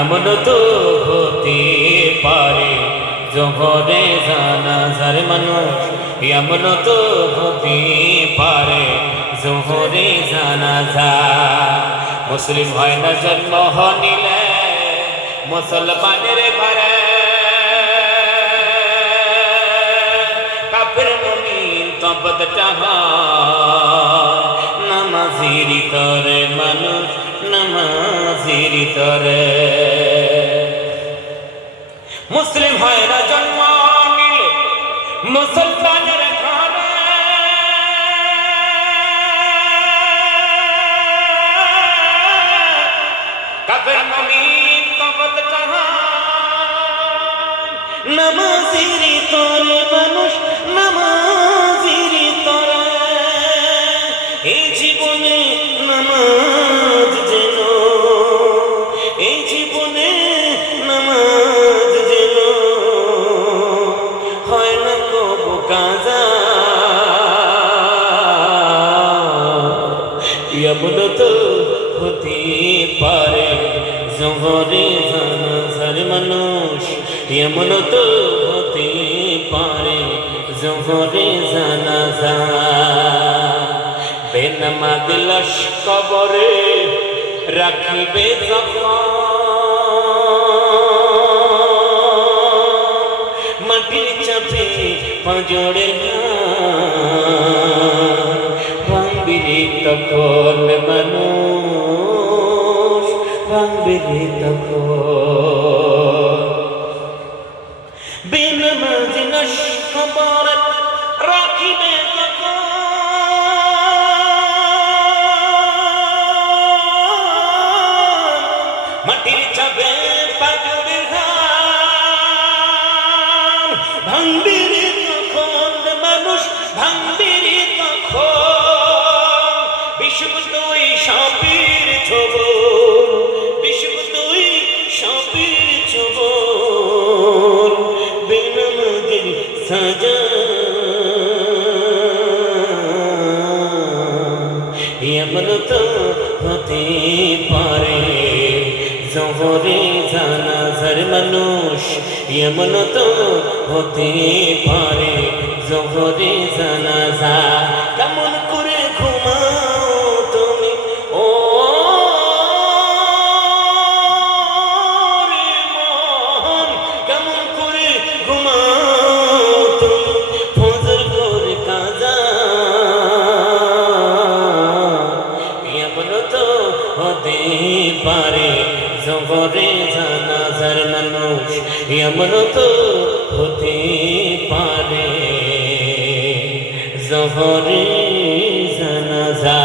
এমন তো হতে পারে জোহরে জানাজার মানুষ, এমন তো হতে পারে জোহরে জানাজা। মুসলিম হয় না জন্ম নিলে মুসলমানের ঘরে, কাফের মুমিন তবদটা নামাজির তরে মানুষ, নামাজির তরে। মুসলিম হয় না জন্ম নিলে মুসলমানের ঘরে, কাফের মুমিন তবদটা নামাজির তরে মানুষ, নামাজির তরে। এই জীবনে নামাজ যেন, এই জীবনে নামাজ যেন হয় না কবু কাজা। এমন তো হতে পারে জোহরে জানাজার মানুষ, এমন তো হতে পারে জোহরে জানাজা। বেনামাজ লাশ কবরে রাখিবে যখন, মাটির চাপে পাঁজরে ভাঙবিরে তখন মানুষ, ভাঙবিরে তখন। বেনামাজ লাশ কবরে রাখিবে যখন, মাটির চাপে পাঁজরের ভাঙবিরে তখন মানুষ, ভাঙবিরে তখন। বিশুভ তুই সাপের ছবল, বিশুভ তুই সাপের ছবল, বেনামাজের সাজা। এমন তো হতে পারে জোহরে জানাজার মানুষ, এমন তো হতে পারে জোহরে জানাজা। কেমন করে ঘুমাও তুমি ও রে মন, কেমন করে ঘুমাও তুমি ফজর করে কাজা। এমন তো হতে পারে জোহরে জানাজার মানুষ, এমন তো হতে পারে জোহরে জানাজা।